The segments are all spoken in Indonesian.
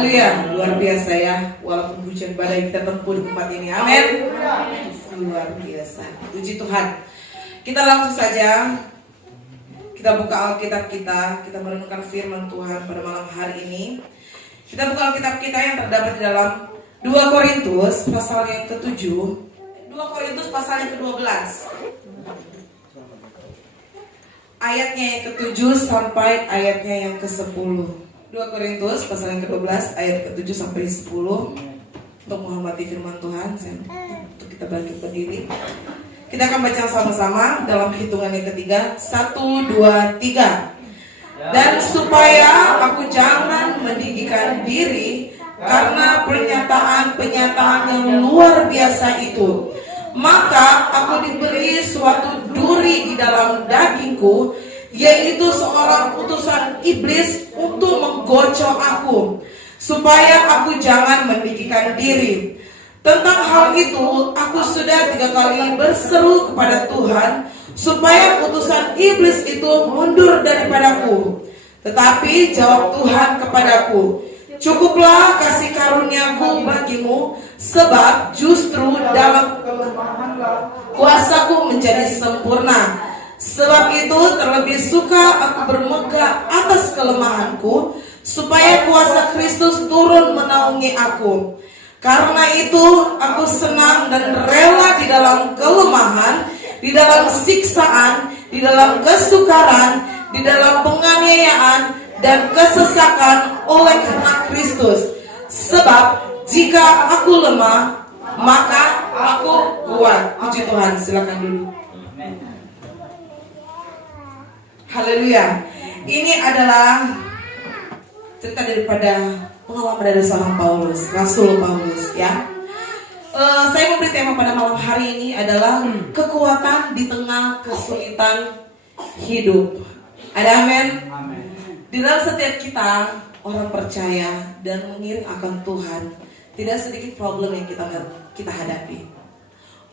Haleluya, luar biasa ya. Walaupun hujan badai kita tempuh di tempat ini. Amin. Luar biasa. Puji Tuhan. Kita langsung saja. Kita buka Alkitab kita merenungkan firman Tuhan pada malam hari ini. Kita buka Alkitab kita yang terdapat di dalam 2 Korintus pasal yang ke-7. 2 Korintus pasal yang ke-12. Ayatnya yang ke-7 sampai ayatnya yang ke-10. 2 Korintus pasal yang ke-12 ayat ke-7 sampai 10. Untuk menghormati firman Tuhan, untuk kita bangkit berdiri. Kita akan baca sama-sama dalam hitungan yang ketiga. 1, 2, 3. Dan supaya aku jangan meninggikan diri karena pernyataan-pernyataan yang luar biasa itu, maka aku diberi suatu duri di dalam dagingku, yaitu seorang utusan iblis untuk menggocok aku, supaya aku jangan meninggikan diri. Tentang hal itu, aku sudah 3 kali berseru kepada Tuhan, supaya utusan iblis itu mundur daripadaku. Tetapi jawab Tuhan kepadaku, cukuplah kasih karuniaku bagimu, sebab justru dalam kelemahanlah kuasaku menjadi sempurna. Sebab itu terlebih suka aku bermegah atas kelemahanku, supaya kuasa Kristus turun menaungi aku. Karena itu aku senang dan rela di dalam kelemahan, di dalam siksaan, di dalam kesukaran, di dalam penganiayaan dan kesesakan oleh karena Kristus. Sebab jika aku lemah, maka aku kuat. Puji Tuhan, silakan dulu. Haleluya. Ini adalah cerita daripada pengalaman dari seorang Paulus, Rasul Paulus ya. Saya memberi tema pada malam hari ini adalah kekuatan di tengah kesulitan hidup. Ada amin? Di dalam setiap kita orang percaya dan mengiring akan Tuhan, tidak sedikit problem yang kita hadapi.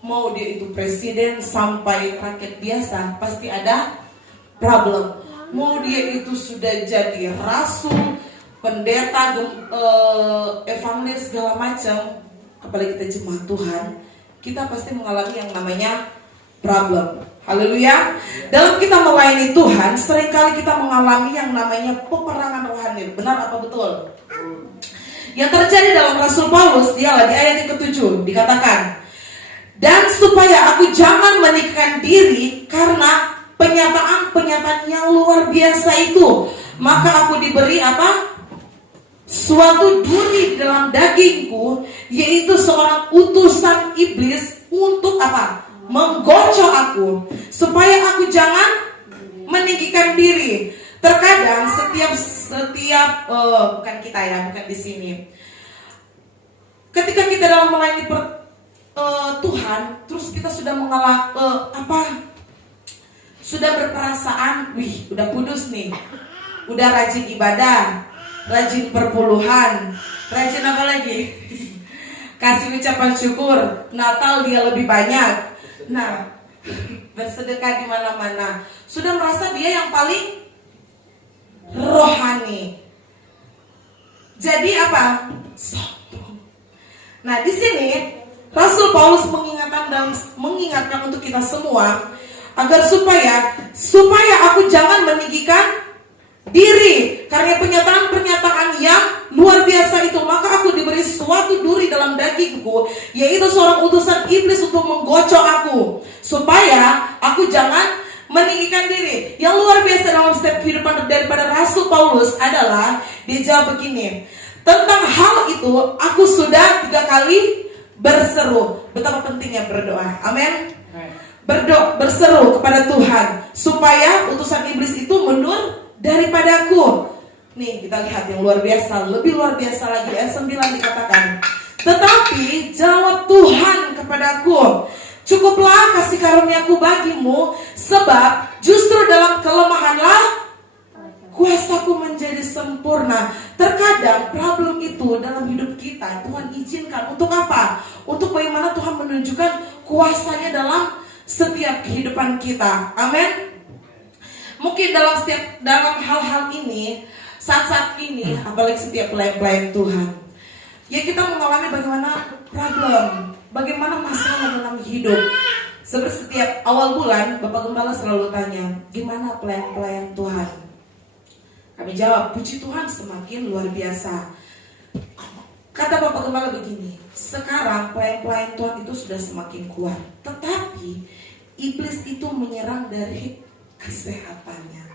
Mau dia itu presiden sampai rakyat biasa, pasti ada problem. Mau dia itu sudah jadi rasul, pendeta, evangelis segala macam, apalagi kita jemaat Tuhan, kita pasti mengalami yang namanya problem. Haleluya. Dalam kita melayani Tuhan, seringkali kita mengalami yang namanya peperangan rohani. Benar apa betul? Yang terjadi dalam Rasul Paulus, dialah di ayat yang ke-7 dikatakan, dan supaya aku jangan menikahkan diri karena pernyataan-pernyataan yang luar biasa itu, maka aku diberi apa? Suatu duri di dalam dagingku, yaitu seorang utusan iblis untuk apa? Menggocok aku, supaya aku jangan meninggikan diri. Terkadang setiap bukan kita ya, bukan di sini. Ketika kita dalam melayani Tuhan, terus kita sudah sudah berperasaan, wih, udah kudus nih, udah rajin ibadah, rajin perpuluhan, rajin apa lagi? Kasih ucapan syukur, Natal dia lebih banyak. Nah, bersedekah di mana-mana. Sudah merasa dia yang paling rohani. Jadi apa? Sombong. Nah, di sini Rasul Paulus mengingatkan untuk kita semua agar supaya aku jangan meninggikan diri karena pernyataan-pernyataan yang luar biasa itu, maka aku diberi suatu duri dalam dagingku, yaitu seorang utusan iblis untuk menggocok aku, supaya aku jangan meninggikan diri. Yang luar biasa dalam setiap kehidupan daripada Rasul Paulus adalah dia jawab begini, tentang hal itu aku sudah 3 kali berseru. Betapa pentingnya berdoa. Amin. Berseru kepada Tuhan supaya utusan iblis itu mundur daripadaku. Nih kita lihat yang luar biasa, lebih luar biasa lagi. Ayat 9 dikatakan, tetapi jawab Tuhan kepadaku, cukuplah kasih karuniaku bagimu, sebab justru dalam kelemahanlah kuasaku menjadi sempurna. Terkadang problem itu dalam hidup kita Tuhan izinkan untuk apa? Untuk bagaimana Tuhan menunjukkan kuasanya dalam setiap kehidupan kita. Amin. Mungkin dalam hal-hal ini saat-saat ini, apalagi setiap pelayan Tuhan, ya kita mengalami bagaimana problem, bagaimana masalah dalam hidup. Seperti setiap awal bulan, Bapak Gembala selalu tanya, gimana pelayan Tuhan? Kami jawab, puji Tuhan semakin luar biasa. Kata Bapak Gembala begini, sekarang pelayan Tuhan itu sudah semakin kuat, tetapi iblis itu menyerang dari kesehatannya.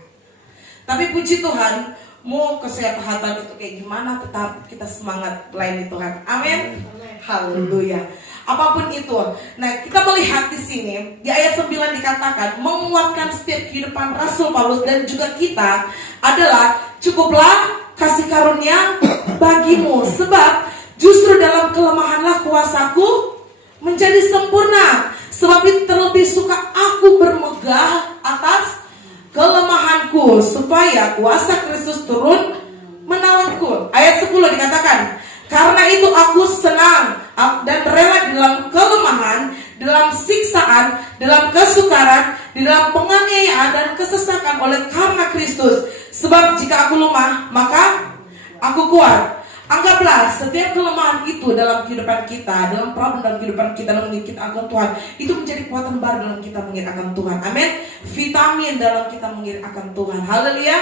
Tapi puji Tuhan, mau kesehatan itu kayak gimana, tetap kita semangat melayani Tuhan. Amin. Haleluya. Apapun itu. Nah, kita melihat di sini di ayat 9 dikatakan menguatkan setiap kehidupan Rasul Paulus dan juga kita adalah cukuplah kasih karunia bagimu, sebab justru dalam kelemahanlah kuasaku menjadi sempurna. Sebab itu terlebih suka aku bermegah atas kelemahanku, supaya kuasa Kristus turun menawanku. Ayat 10 dikatakan, karena itu aku senang dan rela dalam kelemahan, dalam siksaan, dalam kesukaran, di dalam penganiayaan dan kesesakan oleh karena Kristus. Sebab jika aku lemah, maka aku kuat. Anggaplah setiap kelemahan itu dalam kehidupan kita, dalam problem dalam kehidupan kita, dalam mengingat akan Tuhan, itu menjadi kekuatan baru dalam kita mengingat akan Tuhan. Amin. Vitamin dalam kita mengingat akan Tuhan. Haleluya.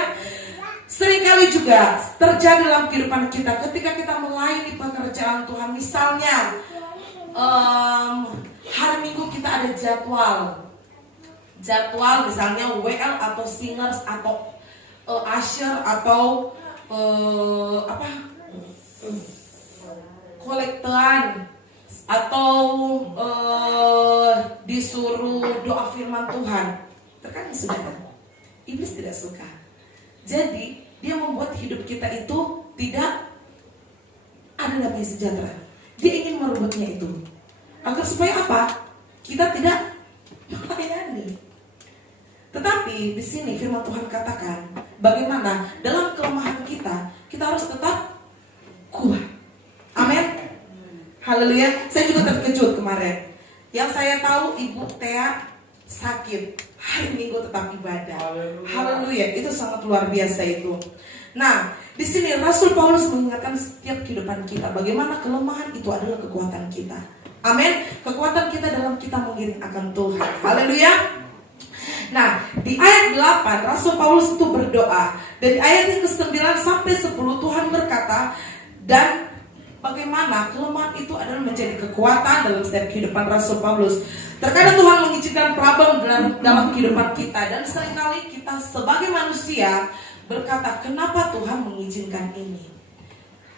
Seringkali juga terjadi dalam kehidupan kita ketika kita melayani pekerjaan Tuhan. Misalnya hari Minggu kita ada jadwal misalnya WL atau singers atau usher atau kolektan atau disuruh doa firman Tuhan. Terkadang saudara, iblis tidak suka. Jadi dia membuat hidup kita itu tidak ada damai sejahtera. Dia ingin merebutnya itu agar supaya apa? Kita tidak melayani. Tetapi di sini firman Tuhan katakan bagaimana dalam kelemahan kita harus tetap kuat. Amin. Haleluya. Saya juga terkejut kemarin. Yang saya tahu Ibu Tea sakit, hari Minggu tetap ibadah. Haleluya. Itu sangat luar biasa itu. Nah, di sini Rasul Paulus mengingatkan setiap kehidupan kita bagaimana kelemahan itu adalah kekuatan kita. Amin. Kekuatan kita dalam kita mengiring akan Tuhan. Haleluya. Nah, di ayat 8 Rasul Paulus itu berdoa. Dari ayat yang ke-9 sampai 10 Tuhan berkata, dan bagaimana kelemahan itu adalah menjadi kekuatan dalam setiap kehidupan Rasul Paulus. Terkadang Tuhan mengizinkan problem dalam kehidupan kita, dan seringkali kita sebagai manusia berkata, kenapa Tuhan mengizinkan ini?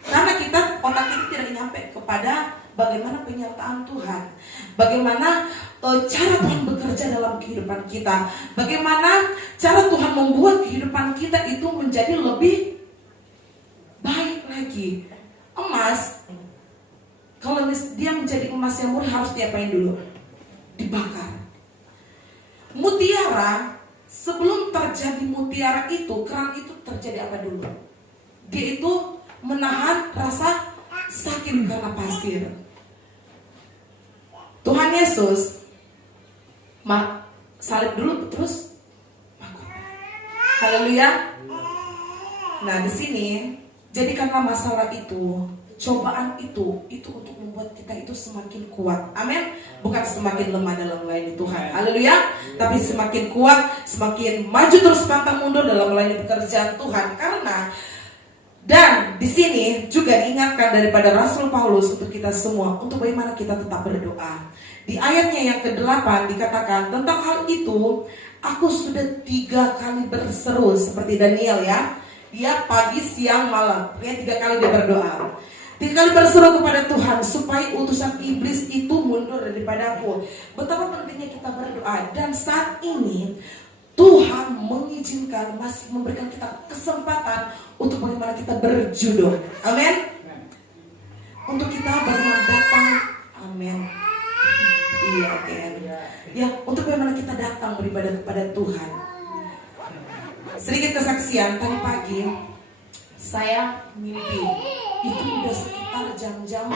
Karena otak kita tidak nyampe kepada bagaimana penyertaan Tuhan, bagaimana cara Tuhan bekerja dalam kehidupan kita, bagaimana cara Tuhan membuat kehidupan kita itu menjadi lebih baik lagi. Emas, kalau dia menjadi emas yang murni harus diapain dulu? Dibakar. Mutiara, sebelum terjadi mutiara itu, kerang itu terjadi apa dulu? Dia itu menahan rasa sakit karena pasir. Tuhan Yesus salib dulu terus makut. Haleluya. Nah, di sini jadikanlah masalah itu, cobaan itu untuk membuat kita itu semakin kuat. Amin. Bukan semakin lemah dalam melayani Tuhan. Haleluya. Tapi semakin kuat, semakin maju terus pantang mundur dalam melayani pekerjaan Tuhan. Dan di sini juga diingatkan daripada Rasul Paulus untuk kita semua, untuk bagaimana kita tetap berdoa. Di ayatnya yang ke-8 dikatakan tentang hal itu, aku sudah 3 kali berseru seperti Daniel ya. Dia pagi, siang, malam. Dia 3 kali dia berdoa. 3 kali berseru kepada Tuhan supaya utusan iblis itu mundur daripada aku. Betapa pentingnya kita berdoa. Dan saat ini Tuhan mengizinkan, masih memberikan kita kesempatan untuk bagaimana kita berjudul. Amin. Untuk kita bagaimana datang. Amin. Iya, oke. Ya, untuk bagaimana kita datang beribadah kepada Tuhan. Sedikit kesaksian, tadi pagi saya mimpi. Itu udah sekitar jam-jam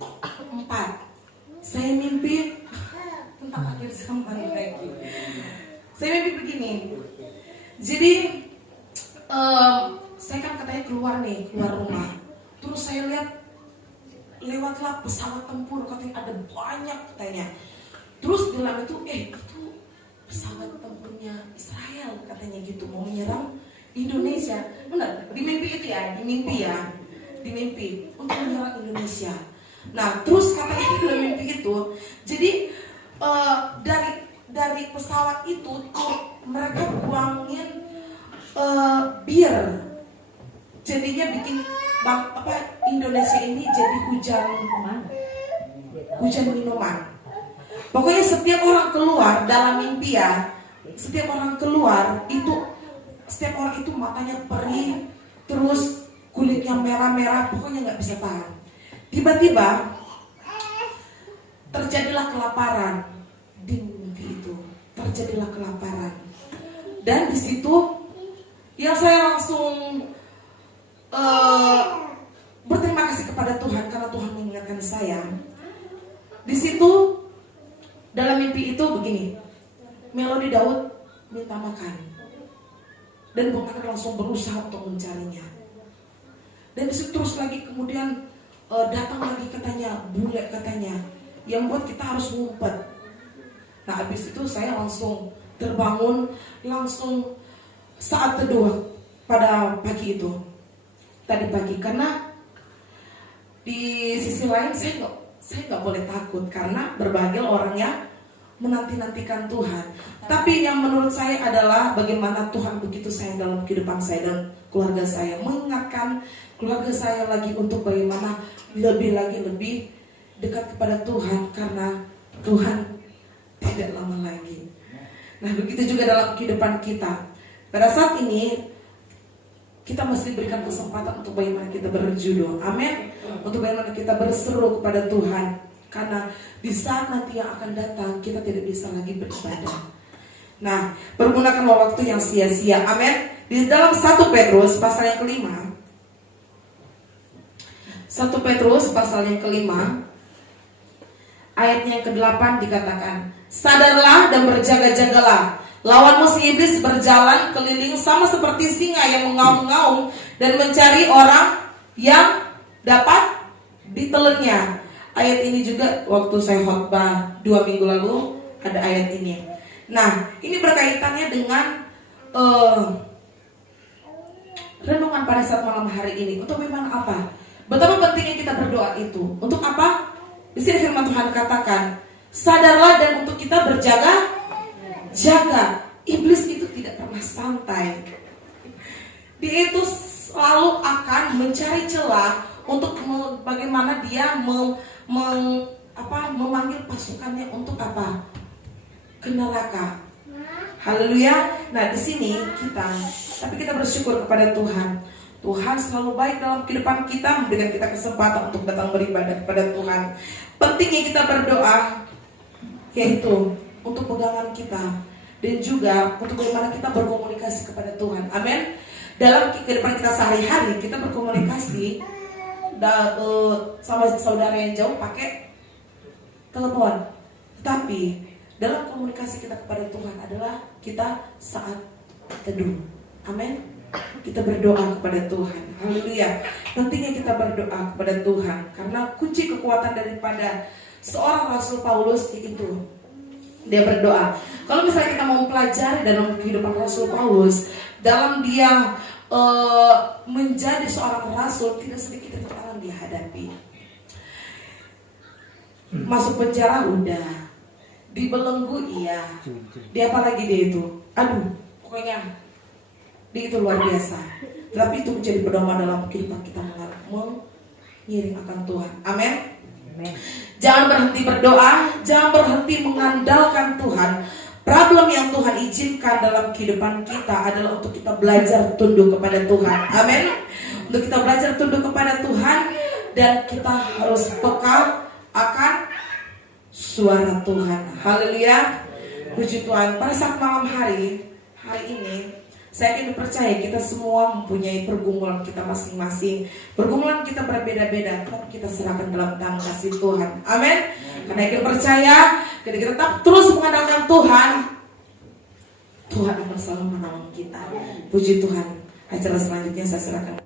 4. Saya mimpi tentang akhir zaman lagi. Saya mimpi begini. Jadi saya kan pesawat tempur, katanya ada banyak katanya. Terus bilang itu pesawat tempurnya Israel katanya gitu, mau menyerang Indonesia. Benar, di mimpi untuk menyerang Indonesia. Nah, terus katanya dalam mimpi itu, jadi dari pesawat itu tuh mereka buangin bir, jadinya bikin Indonesia ini jadi hujan minuman. Pokoknya setiap orang keluar dalam mimpi ya, setiap orang itu matanya perih, terus kulitnya merah-merah, pokoknya nggak bisa tahan. Tiba-tiba terjadilah kelaparan di mimpi itu, terjadilah kelaparan. Dan di situ ya saya langsung berterima kasih kepada Tuhan karena Tuhan mengingatkan saya. Di situ dalam mimpi itu begini, Melody Daud minta makan, dan Bung Anar langsung berusaha untuk mencarinya. Dan di situ terus lagi kemudian datang lagi katanya bule katanya, yang buat kita harus ngumpet. Nah habis itu saya langsung terbangun, langsung saat teduh pada pagi itu, tadi pagi, karena di sisi lain saya nggak boleh takut karena berbahagia orang yang menanti-nantikan Tuhan. Tapi yang menurut saya adalah bagaimana Tuhan begitu sayang dalam kehidupan saya dan keluarga saya, mengingatkan keluarga saya lagi untuk bagaimana lebih dekat kepada Tuhan karena Tuhan tidak lama lagi. Nah begitu juga dalam kehidupan kita. Pada saat ini kita mesti berikan kesempatan untuk bagaimana kita berjudul, amin, untuk bagaimana kita berseru kepada Tuhan, karena di saat nanti yang akan datang kita tidak bisa lagi beribadah. Nah, pergunakan waktu yang sia-sia, amin. Di dalam 1 Petrus pasal yang kelima, 1 Petrus pasal yang kelima, ayatnya yang ke-8 dikatakan, sadarlah dan berjaga-jagalah. Lawanmu si iblis berjalan keliling sama seperti singa yang mengaum-ngaum dan mencari orang yang dapat ditelannya. Ayat ini juga waktu saya khotbah 2 minggu lalu ada ayat ini. Nah, ini berkaitannya dengan renungan pada saat malam hari ini. Untuk memang apa? Betapa pentingnya kita berdoa itu. Untuk apa? Di sini firman Tuhan katakan, sadarlah dan untuk kita berjaga. Iblis itu tidak pernah santai. Dia itu selalu akan mencari celah untuk bagaimana dia memanggil pasukannya untuk apa? Ke neraka. Haleluya. Nah, di sini kita bersyukur kepada Tuhan. Tuhan selalu baik dalam kehidupan kita, memberikan kita kesempatan untuk datang beribadah kepada Tuhan. Pentingnya kita berdoa, yaitu untuk pegangan kita dan juga untuk bagaimana kita berkomunikasi kepada Tuhan. Amin. Dalam kehidupan kita sehari-hari kita berkomunikasi sama saudara yang jauh pakai telepon. Tapi dalam komunikasi kita kepada Tuhan adalah kita saat teduh. Amin. Kita berdoa kepada Tuhan. Haleluya. Pentingnya kita berdoa kepada Tuhan karena kunci kekuatan daripada seorang Rasul Paulus itu dia berdoa. Kalau misalnya kita mau pelajari dalam kehidupan Rasul Paulus, dalam dia menjadi seorang rasul, tidak sedikit rintangan dia hadapi. Masuk penjara udah, dibelenggu iya, dia apa lagi dia itu? Aduh, pokoknya dia itu luar biasa. Tapi itu menjadi pedoman dalam kehidupan kita mengiring akan Tuhan. Amin. Jangan berhenti berdoa, jangan berhenti mengandalkan Tuhan. Problem yang Tuhan izinkan dalam kehidupan kita adalah untuk kita belajar tunduk kepada Tuhan. Amin. Untuk kita belajar tunduk kepada Tuhan dan kita harus peka akan suara Tuhan. Haleluya. Puji Tuhan. Pada saat malam hari ini saya ingin percaya kita semua mempunyai pergumulan kita masing-masing. Pergumulan kita berbeda-beda, tapi kita serahkan dalam tangan kasih Tuhan. Amin. Karena kita percaya, ketika kita tetap terus mengandalkan Tuhan, Tuhan akan selalu menolong kita. Puji Tuhan. Acara selanjutnya saya serahkan.